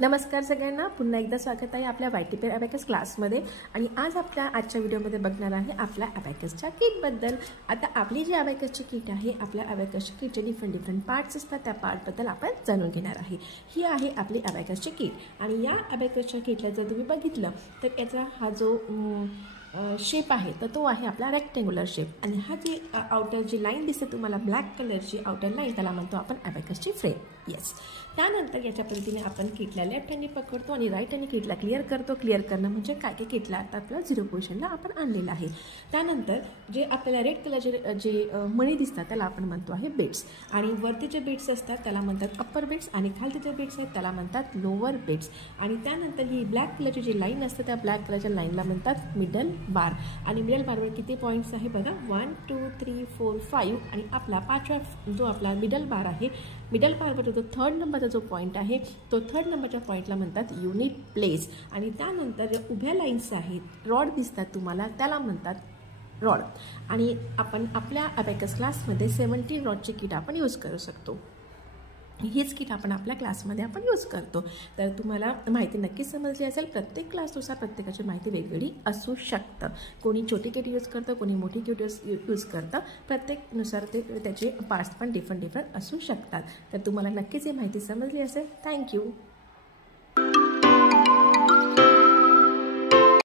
नमस्कार सगळ्यांना, पुन्हा एकदा स्वागत आहे आपल्या वायटीपेर अबॅकस क्लासमध्ये। आणि आज आजच्या व्हिडिओमध्ये बघणार आहे आपल्या अबॅकसच्या किटबद्दल। आता आपली जी अबॅकसची किट आहे, आपल्या अबॅकसची किटचे डिफरंट पार्ट्स असतात, त्या पार्टबद्दल आपण जाणून घेणार आहे। ही आहे आपली अबॅकसची किट आणि या अबॅकसच्या किटला जर तुम्ही बघितलं तर याचा हा जो शेप आहे तर तो आहे आपला रेक्टँग्युलर शेप। आणि हा जी आउटर जी लाईन दिसते तुम्हाला ब्लॅक कलरची आउटर लाईन, त्याला म्हणतो आपण अबॅकसची फ्रेम। येस, त्यानंतर याच्या पद्धतीने आपण किटला लेफ्ट हँडनी पकडतो आणि राईट हँडनी किटला क्लिअर करतो। क्लिअर करणं म्हणजे काय की किटला आता आपला 0 पोझिशनला आपण आणलेला आहे। त्यानंतर जे आपल्याला रेड कलरचे जे मणी दिसतात त्याला आपण म्हणतो आहे बीट्स। आणि वरती जे बीट्स असतात त्याला म्हणतात अप्पर बीट्स आणि खालती जे बीट्स आहेत त्याला म्हणतात लोअर बीट्स। आणि त्यानंतर ही ब्लॅक कलरची जी लाईन असते त्या ब्लॅक कलरच्या लाईनला म्हणतात मिडल बार। आणि मिडल बारवर किती पॉईंट्स आहे बघा, 1 2 3 4 5। आणि आपला पाचवा जो आपला मिडल बार आहे, मिडल बारवर जो 3rd नंबरचा जो पॉईंट आहे तो 3rd नंबरच्या पॉईंटला म्हणतात युनिट प्लेस। आणि त्यानंतर ज्या उभ्या लाईन्स आहेत, रॉड दिसतात तुम्हाला, त्याला म्हणतात रॉड। आणि आपण आपल्या अबॅकस क्लासमध्ये 17 रॉडची किट आपण यूज करू शकतो। हीच किट आपण आपल्या क्लासमध्ये आपण यूज करतो। तर तुम्हाला माहिती नक्कीच समजली असेल। प्रत्येक क्लासनुसार प्रत्येकाची माहिती वेगवेगळी असू शकतं। कोणी छोटी किट यूज करतं, कोणी मोठी किट यूज करतं। प्रत्येकनुसार त्याचे पार्ट्स पण डिफरंट असू शकतात। तर तुम्हाला नक्कीच ही माहिती समजली असेल। थँक्यू।